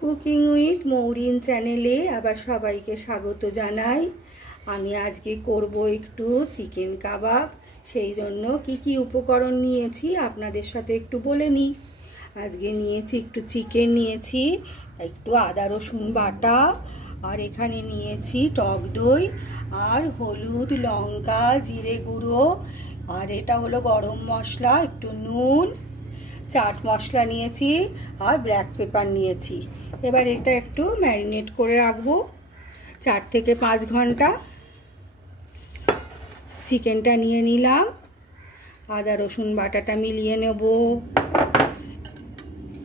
Cooking with Mourin চ্যানেলে আবার সবাইকে স্বাগত জানাই। আমি আজকে করব একটু চিকেন কাবাব। সেই জন্য কি উপকরণ নিয়েছি আপনাদের সাথে একটু বলে নিই। আজকে নিয়েছি একটু চিকেন, নিয়েছি একটু আদা রসুন বাটা, আর এখানে নিয়েছি টক দই আর হলুদ, লঙ্কা, জিরে গুঁড়ো, আর এটা হলো গরম মশলা, একটু নুন, চাট মশলা নিয়েছি আর ব্ল্যাক পেপার নিয়েছি। এবার এটা একটু ম্যারিনেট করে রাখবো 4 থেকে 5 ঘন্টা। চিকেনটা নিয়ে নিলাম, আদা রসুন বাটাটা মিলিয়ে নেব,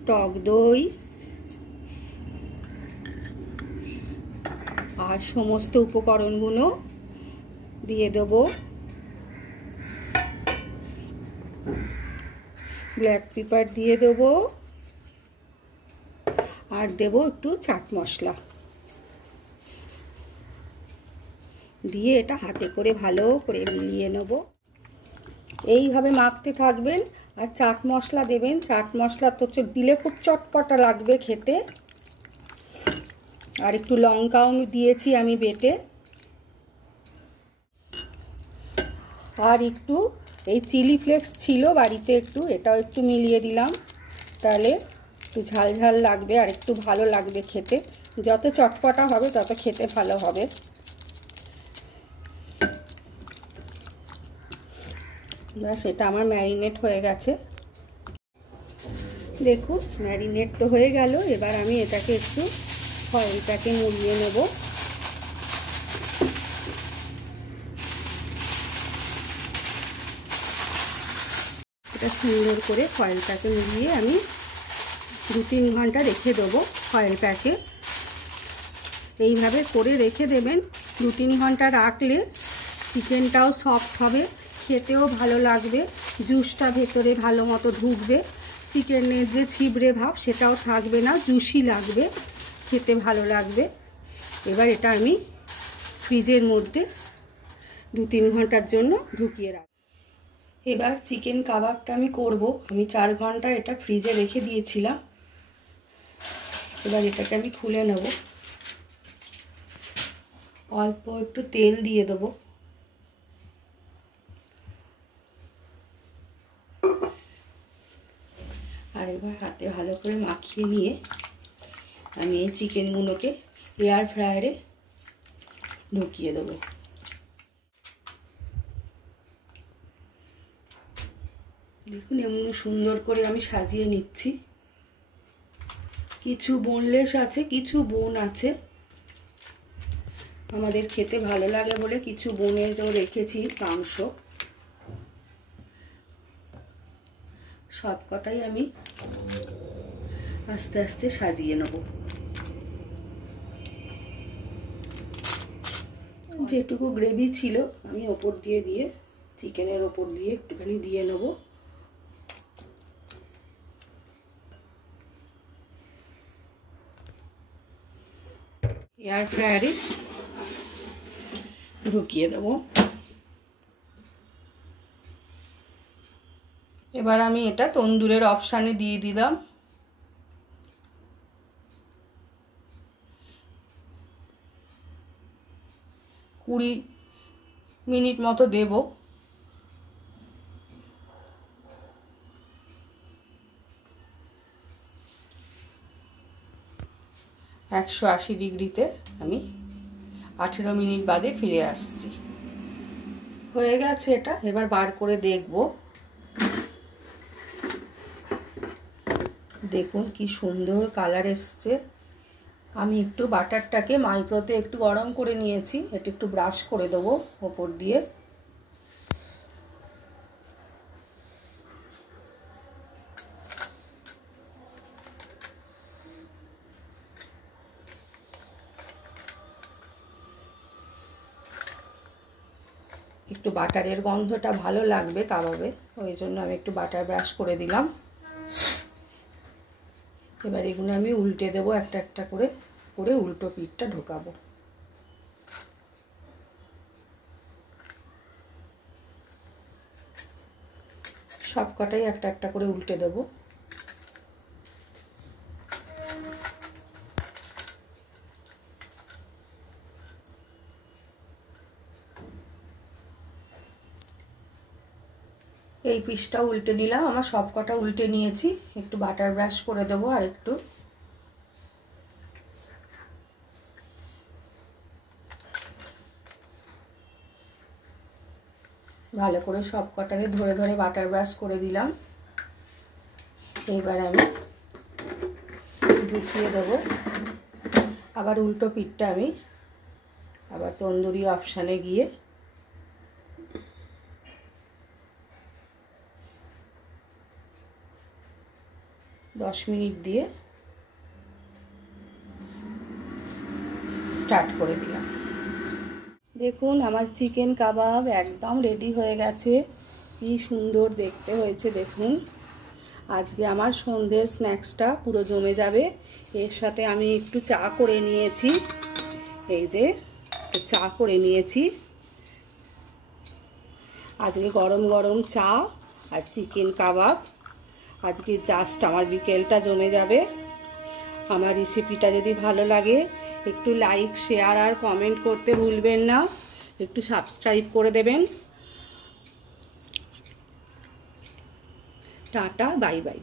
টক দই আর সমস্ত উপকরণগুলো দিয়ে দেব। ব্ল্যাক পেপার দিয়ে দেবো আর দেব একটু চাট মশলা দিয়ে এটা হাতে করে ভালো করে মিলিয়ে নেব। এইভাবে মাখতে থাকবেন আর চাট মশলা দেবেন। চাট মশলা তো দিলে খুব চটপটা লাগবে খেতে। আর একটু লঙ্কাও দিয়েছি আমি বেটে, আর একটু এই চিলি ফ্লেক্স ছিল বাড়িতে, একটু এটাও একটু মিলিয়ে দিলাম। তাহলে একটু ঝাল ঝাল লাগবে আর একটু ভালো লাগবে খেতে। যত চটপটা হবে তত খেতে ভালো হবে। ব্যাস, এটা আমার ম্যারিনেট হয়ে গেছে। দেখুন ম্যারিনেট তো হয়ে গেল। এবার আমি এটাকে একটু ফয়েলটাকে মুড়িয়ে নেব। এটা সুন্দর করে ফয়েলটাকে মুড়িয়ে আমি 2-3 ঘন্টা রেখে দেবো ফয়েল প্যাকে। এইভাবে করে রেখে দেবেন। 2-3 ঘন্টা রাখলে চিকেনটাও সফট হবে, খেতেও ভালো লাগবে, জুসটা ভেতরে ভালো মতো ঢুকবে, চিকেনের যে ছিবড়ে ভাব সেটাও থাকবে না, জুসি লাগবে, খেতে ভালো লাগবে। এবার এটা আমি ফ্রিজের মধ্যে 2-3 ঘন্টার জন্য ঢুকিয়ে রাখব। এবার চিকেন কাবাবটা আমি করব। আমি 4 ঘন্টা এটা ফ্রিজে রেখে দিয়েছিলাম। এবার এটাকে আমি খুলে নেব। অল্প একটু তেল দিয়ে দেবো। আর এবার হাতে ভালো করে মাখিয়ে নিয়ে আমি এই চিকেনগুলোকে এয়ার ফ্রায়ারে ঢুকিয়ে দেবো। দেখুন এমন সুন্দর করে আমি সাজিয়ে নিচ্ছি। কিছু বোনলেস আছে, কিছু বোন আছে। আমাদের খেতে ভালো লাগে বলে কিছু বোনেরও রেখেছি মাংস। সব কটাই আমি আস্তে আস্তে সাজিয়ে নেব। যেটুকু গ্রেভি ছিল আমি ওপর দিয়ে চিকেনের ওপর দিয়ে একটুখানি দিয়ে নেব। এয়ার ফ্রায়ারে ঢুকিয়ে দেব। এবার আমি এটা তন্দুরের অপশানে দিয়ে দিলাম। কুড়ি মিনিট মতো দেব। 180 ডিগ্রিতে আমি 18 মিনিট বাদে ফিরে আসছি। হয়ে গেছে এটা। এবার বার করে দেখব। দেখুন কি সুন্দর কালার এসছে। আমি একটু বাটারটাকে মাইক্রোতে একটু গরম করে নিয়েছি। এটা একটু ব্রাশ করে দেবো ওপর দিয়ে। একটু বাটারের গন্ধটা ভালো লাগবে কাবাবে, ওই জন্য আমি একটু বাটার ব্রাশ করে দিলাম। এবার এগুলো আমি উল্টে দেবো, একটা একটা করে করে উল্টো পিঠটা ঢোকাবো। সব কটাই একটা একটা করে উল্টে দেবো। এই পিসটা উল্টে নিলাম, আমার সব কটা উল্টে নিয়েছি। একটু বাটার ব্রাশ করে দেবো আর একটু। ভালো করে সব কটাকে ধরে ধরে বাটার ব্রাশ করে দিলাম। এবার আমি ঢুকিয়ে দেবো। আবার উল্টো পিঠটা আমি আবার তন্দুরি অপশানে গিয়ে দশ মিনিট দিয়ে স্টার্ট করে দিলাম। দেখুন আমার চিকেন কাবাব একদম রেডি হয়ে গেছে। কি সুন্দর দেখতে হয়েছে দেখুন। আজকে আমার সন্ধ্যের স্ন্যাক্সটা পুরো জমে যাবে। এর সাথে আমি একটু চা করে নিয়েছি, এই যে চা করে নিয়েছি। আজকে গরম গরম চা আর চিকেন কাবাব, আজকে জাস্ট আমার বিকেলটা জমে যাবে। আমার রেসিপিটা যদি ভালো লাগে একটু লাইক, শেয়ার আর কমেন্ট করতে ভুলবেন না। একটু সাবস্ক্রাইব করে দেবেন। Tata, bye bye.